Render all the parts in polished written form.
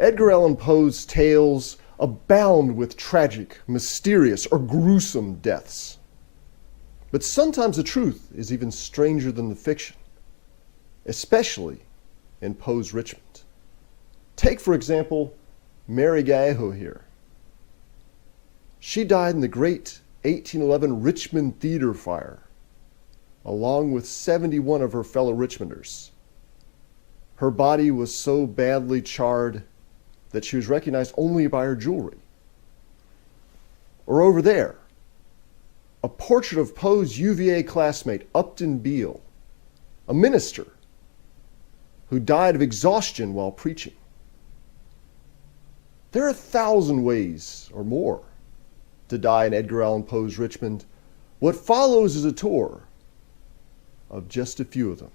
Edgar Allan Poe's tales abound with tragic, mysterious, or gruesome deaths. But sometimes the truth is even stranger than the fiction, especially in Poe's Richmond. Take, for example, Mary Gallego here. She died in the great 1811 Richmond theater fire, along with 71 of her fellow Richmonders. Her body was so badly charred that she was recognized only by her jewelry. Or over there, a portrait of Poe's UVA classmate, Upton Beale, a minister who died of exhaustion while preaching. There are 1,000 ways or more to die in Edgar Allan Poe's Richmond. What follows is a tour of just a few of them.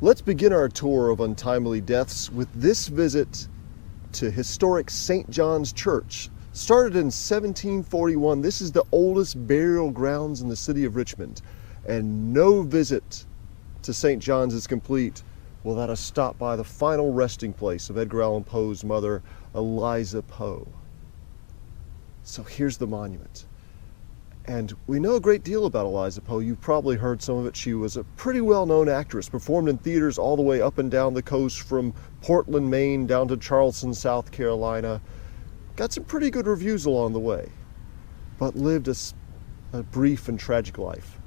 Let's begin our tour of untimely deaths with this visit to historic St. John's Church. Started in 1741, this is the oldest burial grounds in the city of Richmond, and no visit to St. John's is complete without a stop by the final resting place of Edgar Allan Poe's mother, Eliza Poe. So here's the monument. And we know a great deal about Eliza Poe. You've probably heard some of it. She was a pretty well-known actress, performed in theaters all the way up and down the coast from Portland, Maine, down to Charleston, South Carolina. Got some pretty good reviews along the way, but lived a brief and tragic life.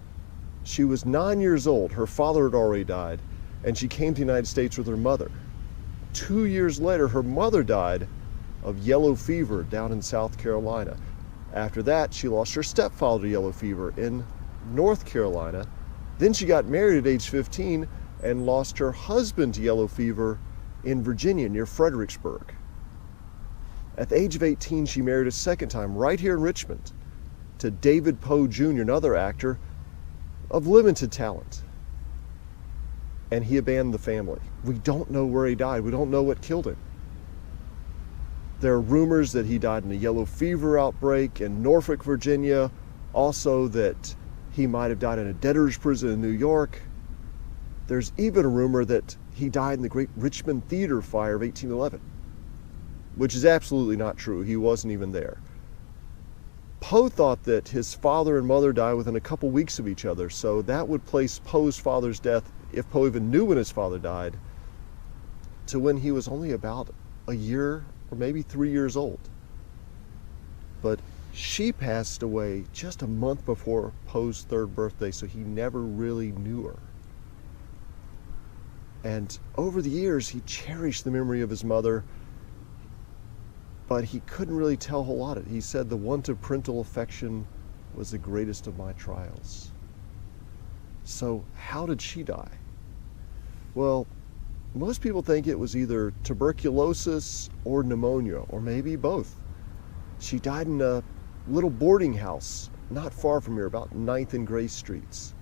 She was 9 years old. Her father had already died, and she came to the United States with her mother. 2 years later, her mother died of yellow fever down in South Carolina. After that, she lost her stepfather to yellow fever in North Carolina. Then she got married at age 15 and lost her husband to yellow fever in Virginia near Fredericksburg. At the age of 18, she married a second time right here in Richmond to David Poe Jr., another actor of limited talent. And he abandoned the family. We don't know where he died. We don't know what killed him. There are rumors that he died in a yellow fever outbreak in Norfolk, Virginia. Also that he might have died in a debtor's prison in New York. There's even a rumor that he died in the great Richmond theater fire of 1811, which is absolutely not true. He wasn't even there. Poe thought that his father and mother died within a couple weeks of each other, so that would place Poe's father's death, if Poe even knew when his father died, to when he was only about a year or maybe 3 years old. But she passed away just a month before Poe's third birthday, so he never really knew her. And over the years, he cherished the memory of his mother, but he couldn't really tell a whole lot of it. He said, "The want of parental affection was the greatest of my trials." So how did she die? Well, most people think it was either tuberculosis or pneumonia, or maybe both. She died in a little boarding house not far from here, about 9th and Gray Streets.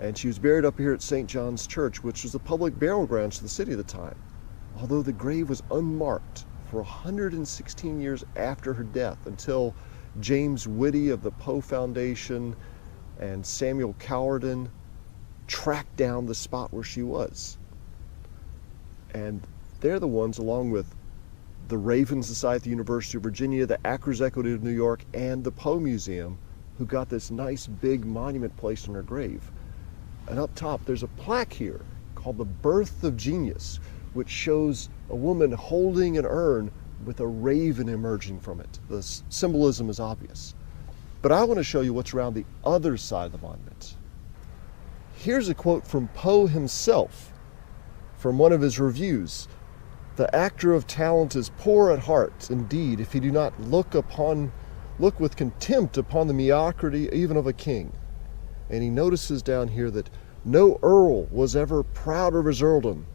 And she was buried up here at St. John's Church, which was the public burial grounds of the city at the time, although the grave was unmarked for 116 years after her death, until James Whitty of the Poe Foundation and Samuel Cowardin tracked down the spot where she was. And they're the ones, along with the Raven Society at the University of Virginia, the Actors Equity of New York, and the Poe Museum, who got this nice big monument placed on her grave. And up top, there's a plaque here called the Birth of Genius, which shows a woman holding an urn with a raven emerging from it. The symbolism is obvious. But I want to show you what's around the other side of the monument. Here's a quote from Poe himself from one of his reviews. "The actor of talent is poor at heart, indeed, if he do not look with contempt upon the mediocrity even of a king." And he notices down here that no earl was ever prouder of his earldom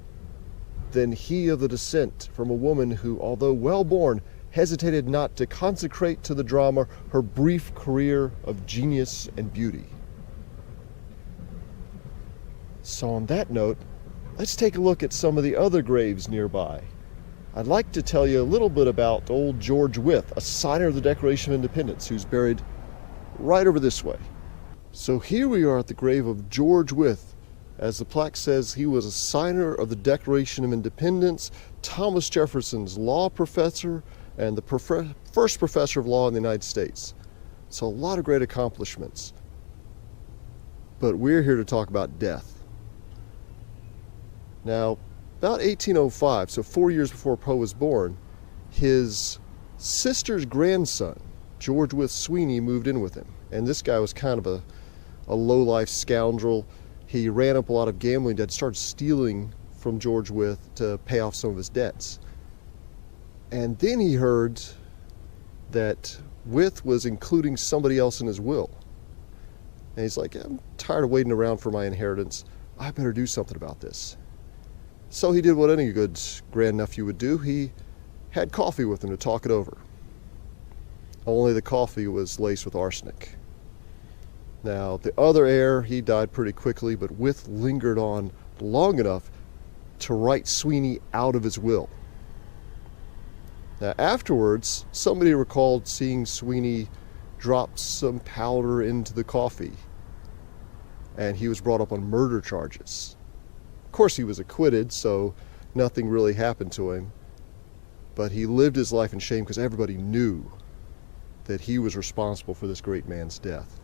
than he of the descent from a woman who, although well born, hesitated not to consecrate to the drama her brief career of genius and beauty. So on that note, let's take a look at some of the other graves nearby. I'd like to tell you a little bit about old George Wythe, a signer of the Declaration of Independence, who's buried right over this way. So here we are at the grave of George Wythe, As the plaque says, he was a signer of the Declaration of Independence, Thomas Jefferson's law professor, and the first professor of law in the United States. So a lot of great accomplishments. But we're here to talk about death. Now, about 1805, so 4 years before Poe was born, his sister's grandson, George Wythe Sweeney, moved in with him. And this guy was kind of a low-life scoundrel. He ran up a lot of gambling debt, started stealing from George Wythe to pay off some of his debts. And then he heard that Wythe was including somebody else in his will. And he's like, I'm tired of waiting around for my inheritance. I better do something about this. So he did what any good grandnephew would do. He had coffee with him to talk it over. Only the coffee was laced with arsenic. Now, the other heir, he died pretty quickly, but Wythe lingered on long enough to write Sweeney out of his will. Now, afterwards, somebody recalled seeing Sweeney drop some powder into the coffee, and he was brought up on murder charges. Of course, he was acquitted, so nothing really happened to him, but he lived his life in shame because everybody knew that he was responsible for this great man's death.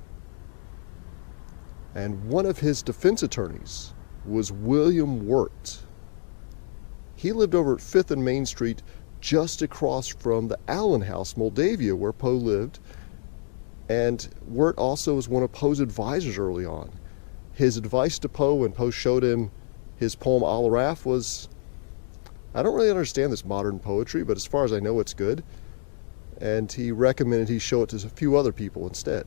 And one of his defense attorneys was William Wirt. He lived over at 5th and Main Street, just across from the Allen House, Moldavia, where Poe lived. And Wirt also was one of Poe's advisors early on. His advice to Poe when Poe showed him his poem Al Raf was, I don't really understand this modern poetry, but as far as I know, it's good. And he recommended he show it to a few other people instead.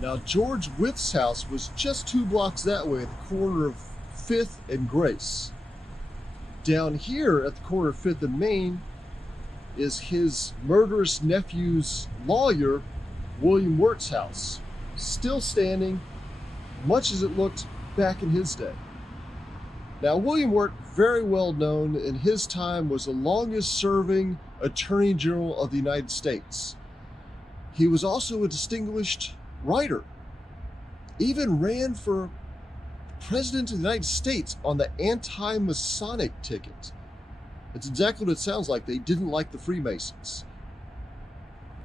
Now, George Wythe's house was just 2 blocks that way at the corner of 5th and Grace. Down here at the corner of 5th and Main is his murderous nephew's lawyer, William Wirt's house, still standing, much as it looked back in his day. Now, William Wirt, very well known in his time, was the longest serving Attorney General of the United States. He was also a distinguished writer, even ran for President of the United States on the anti-Masonic ticket. It's exactly what it sounds like. They didn't like the Freemasons.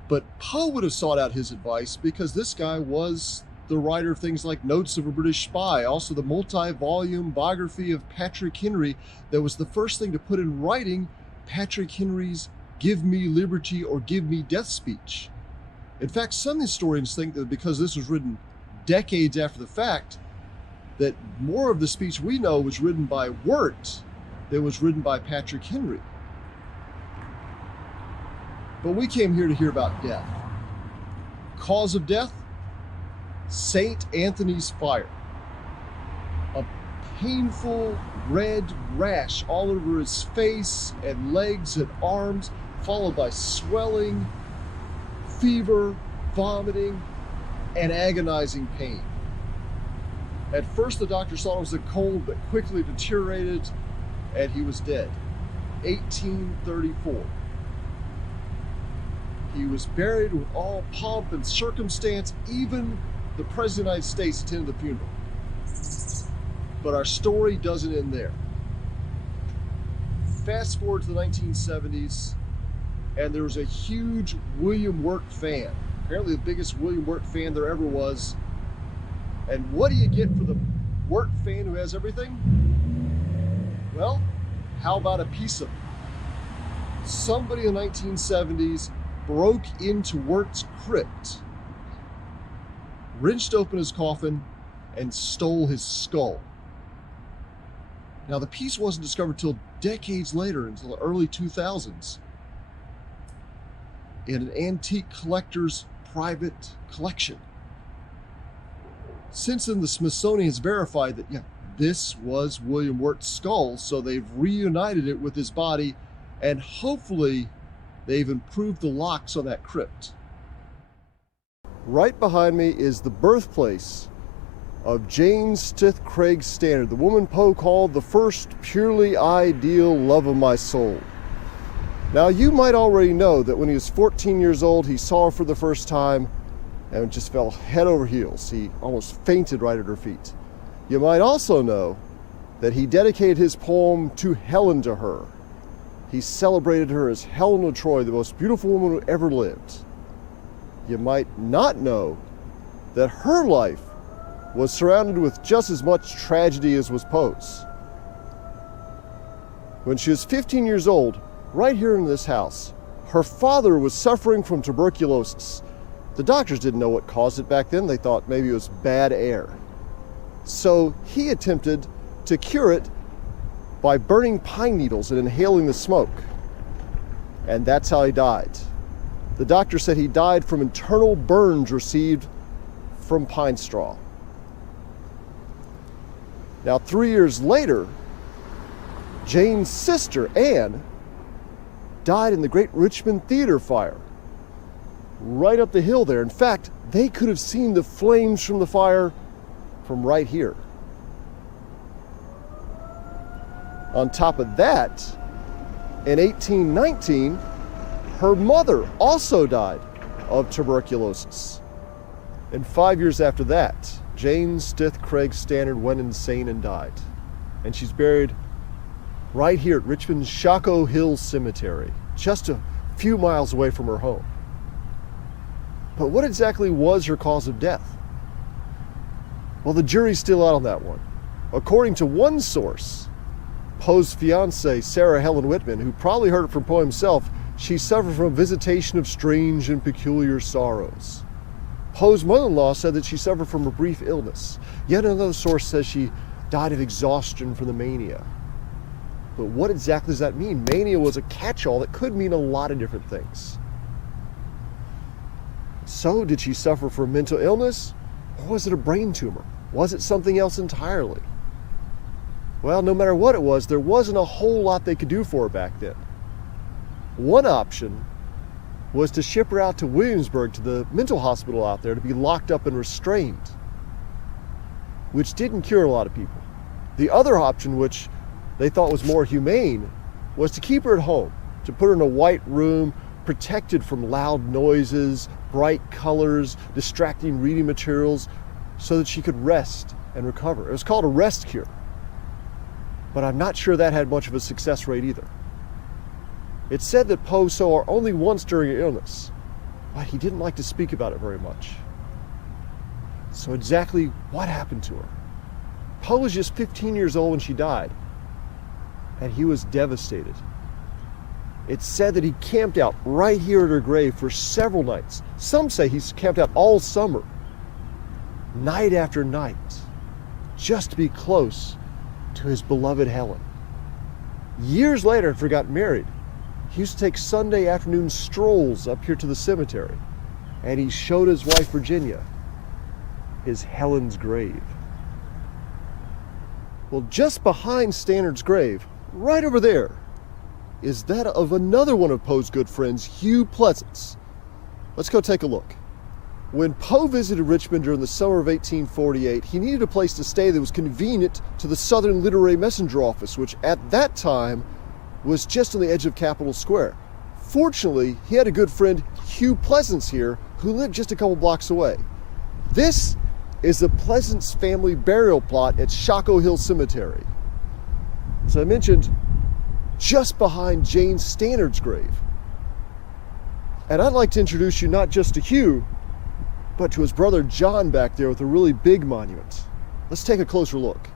But Poe would have sought out his advice because this guy was the writer of things like Notes of a British Spy, also the multi-volume biography of Patrick Henry that was the first thing to put in writing Patrick Henry's "Give me liberty or give me death" speech. In fact, some historians think that because this was written decades after the fact, that more of the speech we know was written by Wirt than was written by Patrick Henry. But we came here to hear about death. Cause of death? St. Anthony's fire. A painful red rash all over his face and legs and arms, followed by swelling, fever, vomiting, and agonizing pain. At first, the doctor thought it was a cold, but quickly deteriorated, and he was dead. 1834. He was buried with all pomp and circumstance. Even the President of the United States attended the funeral. But our story doesn't end there. Fast forward to the 1970s, and there was a huge William Wirt fan. Apparently the biggest William Wirt fan there ever was. And what do you get for the Wirt fan who has everything? Well, how about a piece of it? Somebody in the 1970s broke into Wirt's crypt, wrenched open his coffin, and stole his skull. Now, the piece wasn't discovered till decades later, until the early 2000s, in an antique collector's private collection. Since then, the Smithsonian has verified that, this was William Wirt's skull, so they've reunited it with his body, and hopefully they've improved the locks on that crypt. Right behind me is the birthplace of Jane Stith Craig Standard, the woman Poe called the first purely ideal love of my soul. Now, you might already know that when he was 14 years old, he saw her for the first time and just fell head over heels. He almost fainted right at her feet. You might also know that he dedicated his poem to Helen to her. He celebrated her as Helen of Troy, the most beautiful woman who ever lived. You might not know that her life was surrounded with just as much tragedy as was Poe's. When she was 15 years old, right here in this house, her father was suffering from tuberculosis. The doctors didn't know what caused it back then. They thought maybe it was bad air. So he attempted to cure it by burning pine needles and inhaling the smoke. And that's how he died. The doctor said he died from internal burns received from pine straw. Now, 3 years later, Jane's sister, Anne, died in the Great Richmond Theater fire, right up the hill there. In fact, they could have seen the flames from the fire from right here. On top of that, in 1819, her mother also died of tuberculosis. And 5 years after that, Jane Stith Craig Stannard went insane and died. And she's buried right here at Richmond's Shockoe Hill Cemetery, just a few miles away from her home. But what exactly was her cause of death? Well, the jury's still out on that one. According to one source, Poe's fiancée, Sarah Helen Whitman, who probably heard it from Poe himself, she suffered from a visitation of strange and peculiar sorrows. Poe's mother-in-law said that she suffered from a brief illness. Yet another source says she died of exhaustion from the mania. But what exactly does that mean? Mania was a catch-all that could mean a lot of different things. So, did she suffer from mental illness? Or was it a brain tumor? Was it something else entirely? Well, no matter what it was, there wasn't a whole lot they could do for her back then. One option was to ship her out to Williamsburg, to the mental hospital out there, to be locked up and restrained, which didn't cure a lot of people. The other option, which they thought was more humane, was to keep her at home, to put her in a white room, protected from loud noises, bright colors, distracting reading materials, so that she could rest and recover. It was called a rest cure. But I'm not sure that had much of a success rate either. It's said that Poe saw her only once during her illness, but he didn't like to speak about it very much. So exactly what happened to her? Poe was just 15 years old when she died, and he was devastated. It's said that he camped out right here at her grave for several nights. Some say he's camped out all summer, night after night, just to be close to his beloved Helen. Years later, after he got married, he used to take Sunday afternoon strolls up here to the cemetery, and he showed his wife Virginia his Helen's grave. Well, just behind Stannard's grave, right over there, is that of another one of Poe's good friends, Hugh Pleasance. Let's go take a look. When Poe visited Richmond during the summer of 1848, he needed a place to stay that was convenient to the Southern Literary Messenger Office, which at that time was just on the edge of Capitol Square. Fortunately, he had a good friend, Hugh Pleasance, here, who lived just a couple blocks away. This is the Pleasance family burial plot at Shockoe Hill Cemetery. As I mentioned, just behind Jane Stannard's grave. And I'd like to introduce you not just to Hugh, but to his brother John back there with a really big monument. Let's take a closer look.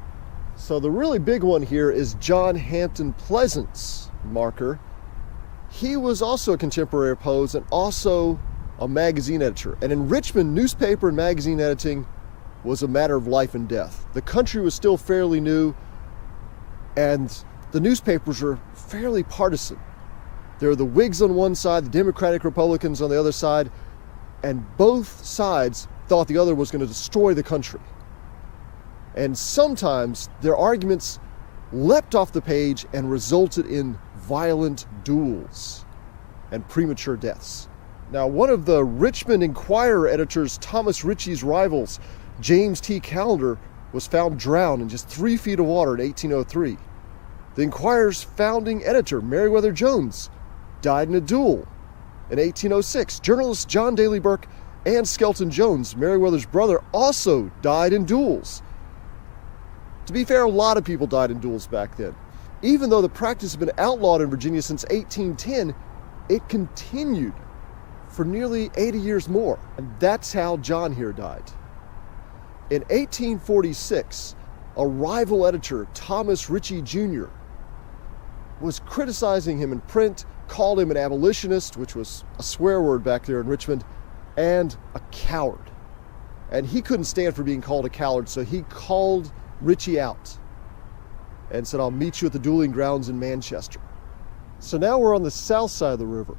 So the really big one here is John Hampton Pleasance marker. He was also a contemporary of Poe's and also a magazine editor. And in Richmond, newspaper and magazine editing was a matter of life and death. The country was still fairly new, and the newspapers were fairly partisan. There were the Whigs on one side, the Democratic Republicans on the other side, and both sides thought the other was going to destroy the country. And sometimes their arguments leapt off the page and resulted in violent duels and premature deaths. Now, one of the Richmond Enquirer editors, Thomas Ritchie's rivals, James T. Callender, was found drowned in just 3 feet of water in 1803. The Enquirer's founding editor, Meriwether Jones, died in a duel in 1806. Journalists John Daly Burke and Skelton Jones, Meriwether's brother, also died in duels. To be fair, a lot of people died in duels back then. Even though the practice had been outlawed in Virginia since 1810, it continued for nearly 80 years more. And that's how John here died. In 1846, a rival editor, Thomas Ritchie Jr., was criticizing him in print, called him an abolitionist, which was a swear word back there in Richmond, and a coward. And he couldn't stand for being called a coward, so he called Ritchie out and said, "I'll meet you at the dueling grounds in Manchester." So now we're on the south side of the river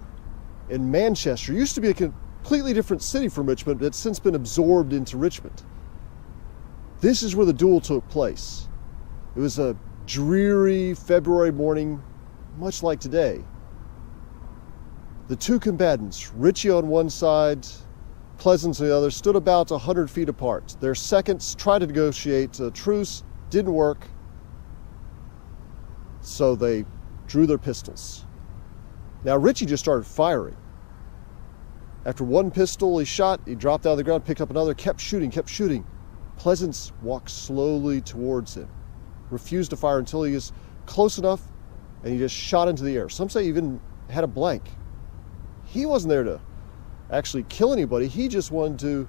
in Manchester. It used to be a completely different city from Richmond, but it's since been absorbed into Richmond. This is where the duel took place. It was a dreary February morning, much like today. The two combatants, Ritchie on one side, Pleasance on the other, stood about 100 feet apart. Their seconds tried to negotiate a truce, didn't work, so they drew their pistols. Now Ritchie just started firing. After one pistol he shot, he dropped out of the ground, picked up another, kept shooting. Pleasance walked slowly towards him, refused to fire until he was close enough, and he just shot into the air. Some say he even had a blank. He wasn't there to actually kill anybody, he just wanted to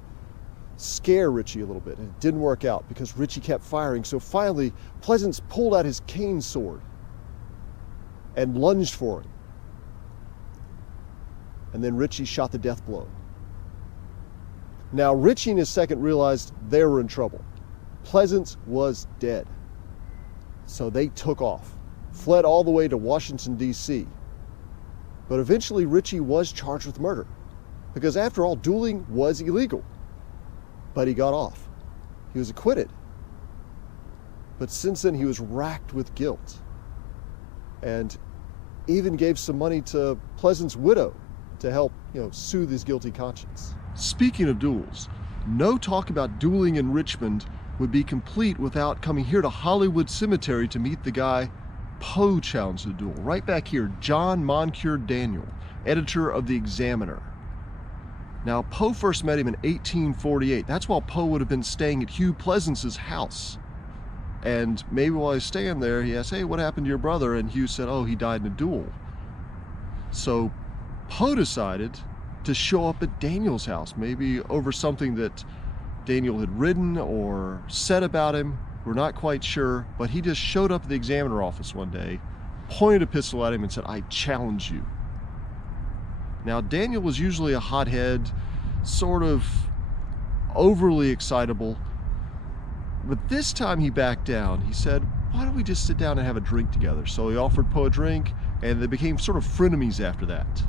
scare Ritchie a little bit, and it didn't work out because Ritchie kept firing. So finally, Pleasance pulled out his cane sword and lunged for him. And then Ritchie shot the death blow. Now Ritchie and his second realized they were in trouble. Pleasance was dead. So they took off, fled all the way to Washington, D.C. But eventually Ritchie was charged with murder, because after all, dueling was illegal. But he got off. He was acquitted. But since then he was racked with guilt, and even gave some money to Pleasance's widow to help, soothe his guilty conscience. Speaking of duels, no talk about dueling in Richmond would be complete without coming here to Hollywood Cemetery to meet the guy Poe challenged the duel. Right back here, John Moncure Daniel, editor of the Examiner. Now, Poe first met him in 1848. That's while Poe would have been staying at Hugh Pleasance's house. And maybe while he's staying there, he asked, "Hey, what happened to your brother?" And Hugh said, "Oh, he died in a duel." So Poe decided to show up at Daniel's house, maybe over something that Daniel had written or said about him. We're not quite sure, but he just showed up at the Examiner office one day, pointed a pistol at him and said, "I challenge you." Now, Daniel was usually a hothead, sort of overly excitable, but this time he backed down. He said, "Why don't we just sit down and have a drink together?" So he offered Poe a drink, and they became sort of frenemies after that.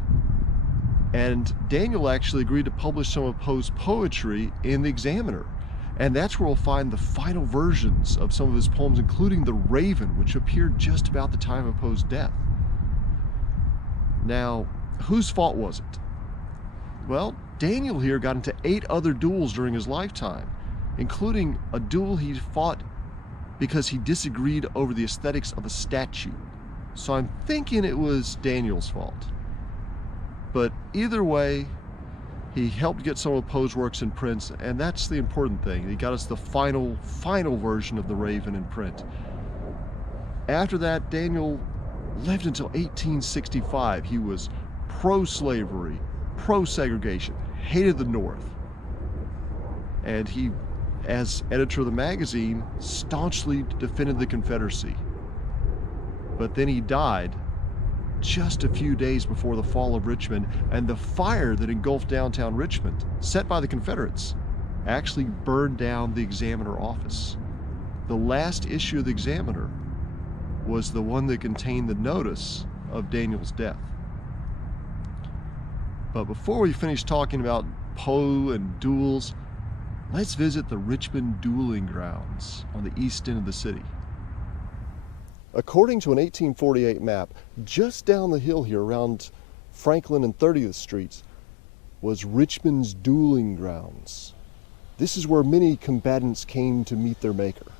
And Daniel actually agreed to publish some of Poe's poetry in the Examiner. And that's where we'll find the final versions of some of his poems, including The Raven, which appeared just about the time of Poe's death. Now, whose fault was it? Well, Daniel here got into 8 other duels during his lifetime, including a duel he fought because he disagreed over the aesthetics of a statue. So I'm thinking it was Daniel's fault. But either way, he helped get some of Poe's works in print, and that's the important thing. He got us the final version of The Raven in print. After that, Daniel lived until 1865. He was pro-slavery, pro-segregation, hated the North. And he, as editor of the magazine, staunchly defended the Confederacy. But then he died just a few days before the fall of Richmond, and the fire that engulfed downtown Richmond, set by the Confederates, actually burned down the Examiner office. The last issue of the Examiner was the one that contained the notice of Daniel's death. But before we finish talking about Poe and duels, let's visit the Richmond dueling grounds on the east end of the city. According to an 1848 map, just down the hill here around Franklin and 30th Streets was Richmond's dueling grounds. This is where many combatants came to meet their maker.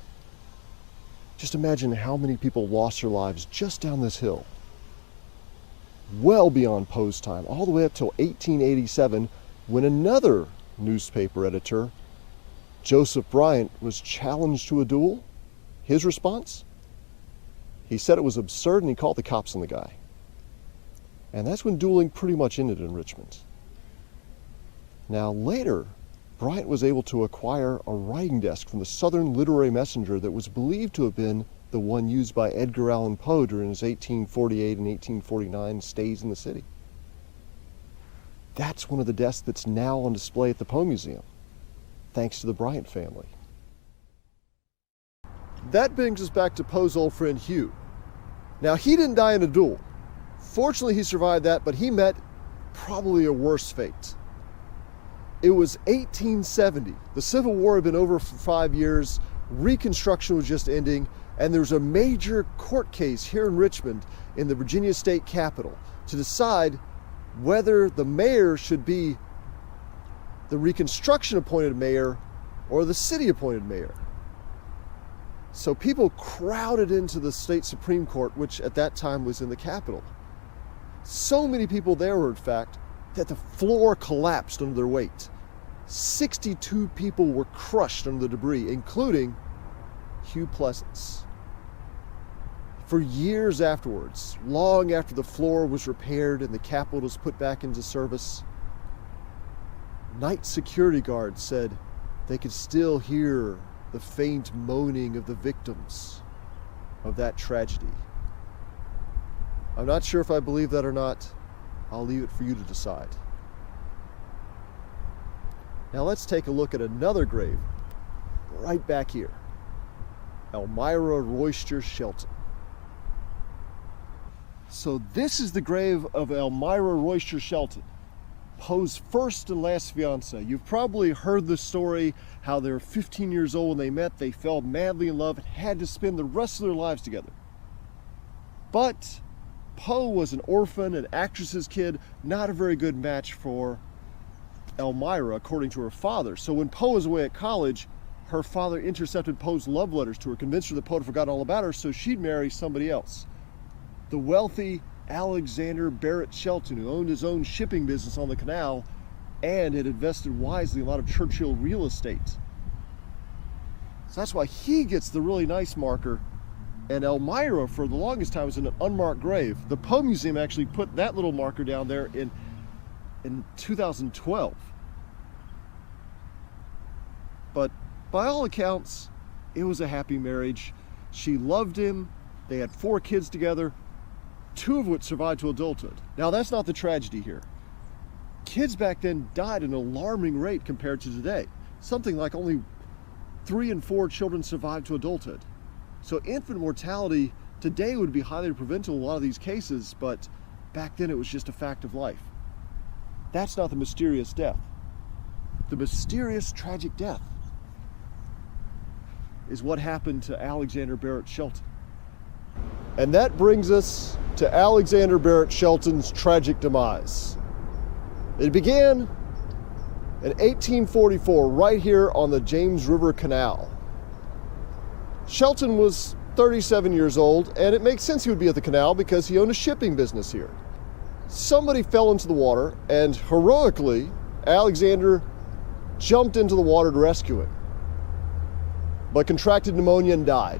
Just imagine how many people lost their lives just down this hill. Well beyond Poe's time, all the way up till 1887, when another newspaper editor, Joseph Bryant, was challenged to a duel His response? He said it was absurd and he called the cops on the guy. And that's when dueling pretty much ended in Richmond. Now later, Bryant was able to acquire a writing desk from the Southern Literary Messenger that was believed to have been the one used by Edgar Allan Poe during his 1848 and 1849 stays in the city. That's one of the desks that's now on display at the Poe Museum, thanks to the Bryant family. That brings us back to Poe's old friend Hugh. Now, he didn't die in a duel. Fortunately, he survived that, but he met probably a worse fate. It was 1870. The Civil War had been over for 5 years. Reconstruction was just ending, and there was a major court case here in Richmond in the Virginia state capitol to decide whether the mayor should be the Reconstruction appointed mayor or the city appointed mayor. So people crowded into the state Supreme Court, which at that time was in the Capitol. So many people there were, in fact, that the floor collapsed under their weight. 62 people were crushed under the debris, including Hugh Pleasance. For years afterwards, long after the floor was repaired and the Capitol was put back into service, night security guards said they could still hear the faint moaning of the victims of that tragedy. I'm not sure if I believe that or not. I'll leave it for you to decide. Now let's take a look at another grave right back here. Elmira Royster Shelton. So this is the grave of Elmira Royster Shelton, Poe's first and last fiance. You've probably heard the story, how they were 15 years old when they met, they fell madly in love and had to spend the rest of their lives together. But Poe was an orphan, an actress's kid, not a very good match for Elmira, according to her father. So when Poe was away at college, her father intercepted Poe's love letters to her, convinced her that Poe had forgotten all about her, so she'd marry somebody else. The wealthy Alexander Barrett Shelton, who owned his own shipping business on the canal and had invested wisely in a lot of Churchill real estate. So that's why he gets the really nice marker, and Elmira, for the longest time, was in an unmarked grave. The Poe Museum actually put that little marker down there in 2012. But by all accounts, it was a happy marriage. She loved him. They had 4 kids together, 2 of which survived to adulthood. Now, that's not the tragedy here. Kids back then died at an alarming rate compared to today. Something like only 3 in 4 children survived to adulthood. So infant mortality today would be highly preventable in a lot of these cases, but back then it was just a fact of life. That's not the mysterious death. The mysterious tragic death is what happened to Alexander Barrett Shelton. And that brings us to Alexander Barrett Shelton's tragic demise. It began in 1844, right here on the James River Canal. Shelton was 37 years old, and it makes sense he would be at the canal because he owned a shipping business here. Somebody fell into the water, and heroically, Alexander jumped into the water to rescue him, but contracted pneumonia and died.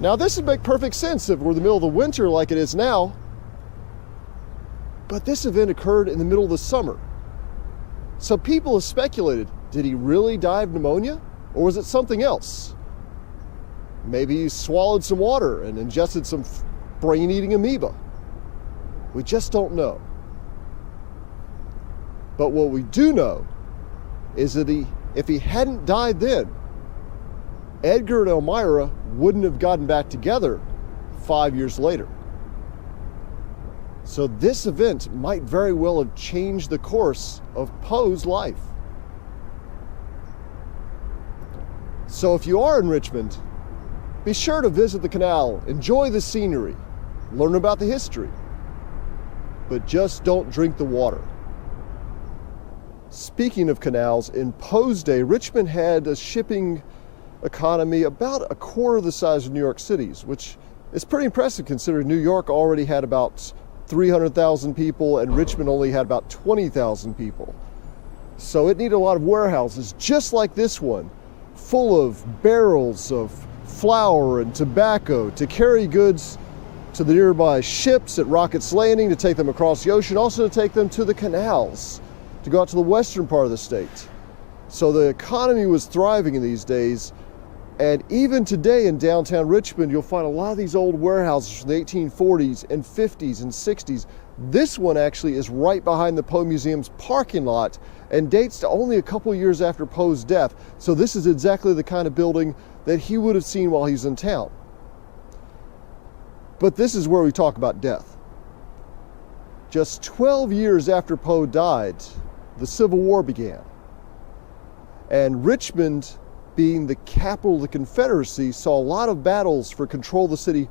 Now, this would make perfect sense if we're in the middle of the winter like it is now, but this event occurred in the middle of the summer. So people have speculated, did he really die of pneumonia, or was it something else? Maybe he swallowed some water and ingested some brain-eating amoeba. We just don't know. But what we do know is that if he hadn't died then, Edgar and Elmira wouldn't have gotten back together 5 years later. So this event might very well have changed the course of Poe's life. So if you are in Richmond, be sure to visit the canal, enjoy the scenery, learn about the history, but just don't drink the water. Speaking of canals, in Poe's day, Richmond had a shipping economy about a quarter the size of New York City's, which is pretty impressive considering New York already had about 300,000 people and Richmond only had about 20,000 people. So it needed a lot of warehouses, just like this one, full of barrels of flour and tobacco to carry goods to the nearby ships at Rocket's Landing, to take them across the ocean, also to take them to the canals, to go out to the western part of the state. So the economy was thriving in these days. And even today in downtown Richmond, you'll find a lot of these old warehouses from the 1840s and 50s and 60s. This one actually is right behind the Poe Museum's parking lot and dates to only a couple years after Poe's death. So this is exactly the kind of building that he would have seen while he was in town. But this is where we talk about death. Just 12 years after Poe died, the Civil War began. And Richmond, being the capital of the Confederacy, saw a lot of battles for control of the city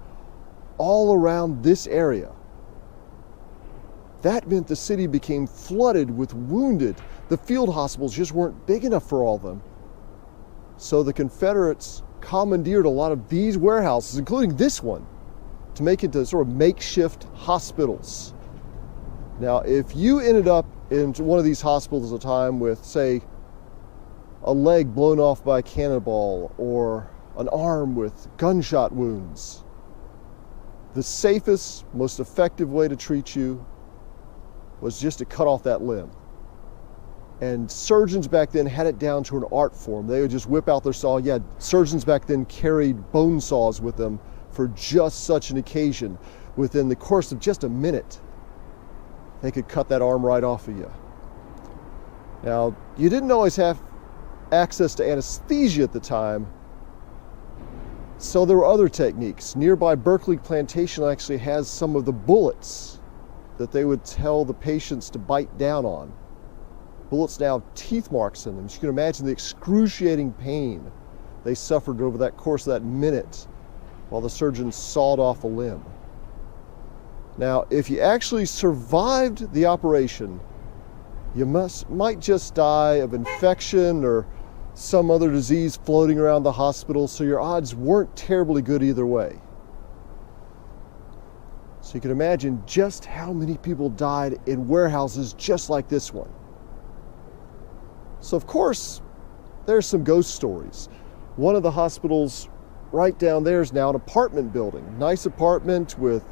all around this area. That meant the city became flooded with wounded. The field hospitals just weren't big enough for all of them. So the Confederates commandeered a lot of these warehouses, including this one, to make it into sort of makeshift hospitals. Now, if you ended up in one of these hospitals at a time with, say, a leg blown off by a cannonball or an arm with gunshot wounds, the safest, most effective way to treat you was just to cut off that limb. And surgeons back then had it down to an art form. They would just whip out their saw. Yeah, surgeons back then carried bone saws with them for just such an occasion. Within the course of just a minute, they could cut that arm right off of you. Now, you didn't always have access to anesthesia at the time, so there were other techniques. Nearby Berkeley Plantation actually has some of the bullets that they would tell the patients to bite down on. Bullets now have teeth marks in them. So you can imagine the excruciating pain they suffered over that course of that minute while the surgeon sawed off a limb. Now, if you actually survived the operation, you might just die of infection or some other disease floating around the hospital, so your odds weren't terribly good either way. So you can imagine just how many people died in warehouses just like this one. So of course, there's some ghost stories. One of the hospitals right down there is now an apartment building. Nice apartment with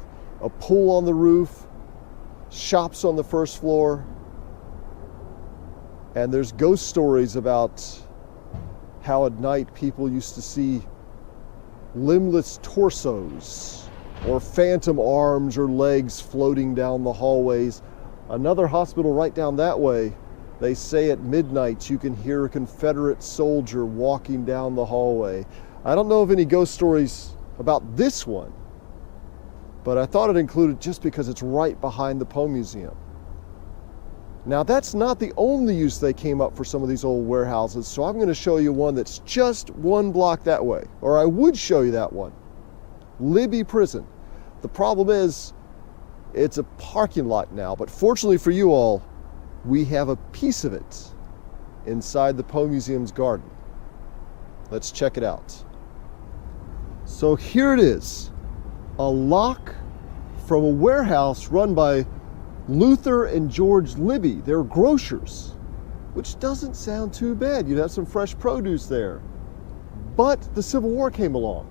a pool on the roof, shops on the first floor. And there's ghost stories about how at night people used to see limbless torsos or phantom arms or legs floating down the hallways. Another hospital right down that way, they say at midnight you can hear a Confederate soldier walking down the hallway. I don't know of any ghost stories about this one, but I thought I'd include it just because it's right behind the Poe Museum. Now, that's not the only use they came up for some of these old warehouses, so I'm going to show you one that's just one block that way, or I would show you that one. Libby Prison. The problem is, it's a parking lot now, but fortunately for you all, we have a piece of it inside the Poe Museum's garden. Let's check it out. So here it is, a lock from a warehouse run by Luther and George Libby. They're grocers, which doesn't sound too bad. You'd have some fresh produce there. But the Civil War came along.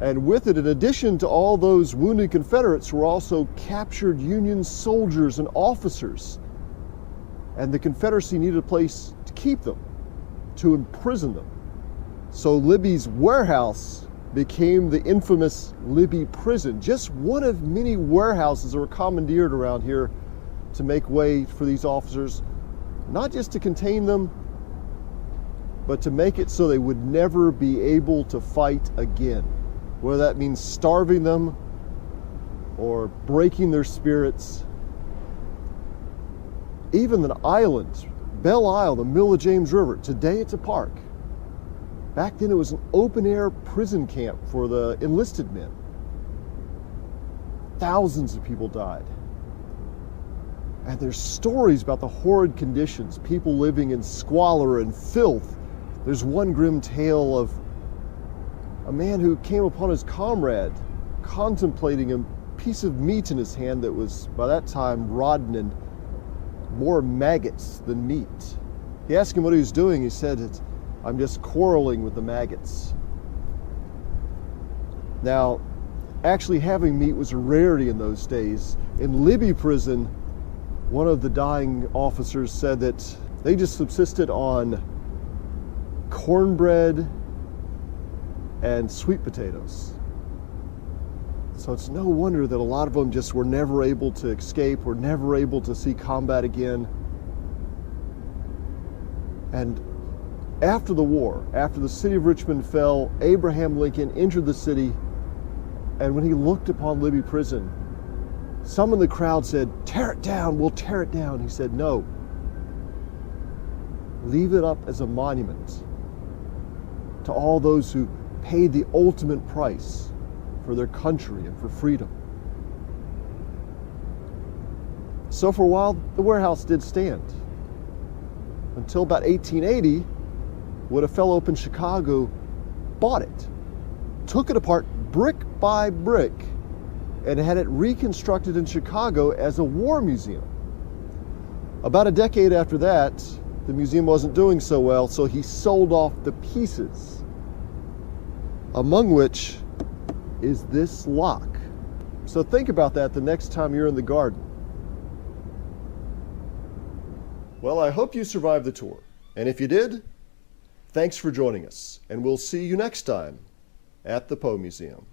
And with it, in addition to all those wounded Confederates, were also captured Union soldiers and officers. And the Confederacy needed a place to keep them, to imprison them. So Libby's warehouse became the infamous Libby Prison, just one of many warehouses that were commandeered around here to make way for these officers, not just to contain them, but to make it so they would never be able to fight again, whether that means starving them or breaking their spirits. Even an island, Belle Isle, the middle of James River, today it's a park. Back then it was an open-air prison camp for the enlisted men. Thousands of people died. And there's stories about the horrid conditions, people living in squalor and filth. There's one grim tale of a man who came upon his comrade contemplating a piece of meat in his hand that was, by that time, rotten and more maggots than meat. He asked him what he was doing. He said, I'm just quarreling with the maggots. Now, actually having meat was a rarity in those days. In Libby prison, one of the dying officers said that they just subsisted on cornbread and sweet potatoes. So it's no wonder that a lot of them just were never able to escape, were never able to see combat again. And after the war, after the city of Richmond fell, Abraham Lincoln entered the city, and when he looked upon Libby prison, some in the crowd said, "Tear it down, we'll tear it down." He said, "No, leave it up as a monument to all those who paid the ultimate price for their country and for freedom." So for a while, the warehouse did stand, until about 1880, when a fellow up in Chicago bought it, took it apart brick by brick, and had it reconstructed in Chicago as a war museum. About a decade after that, the museum wasn't doing so well, so he sold off the pieces, among which is this lock. So think about that the next time you're in the garden. Well, I hope you survived the tour. And if you did, thanks for joining us. And we'll see you next time at the Poe Museum.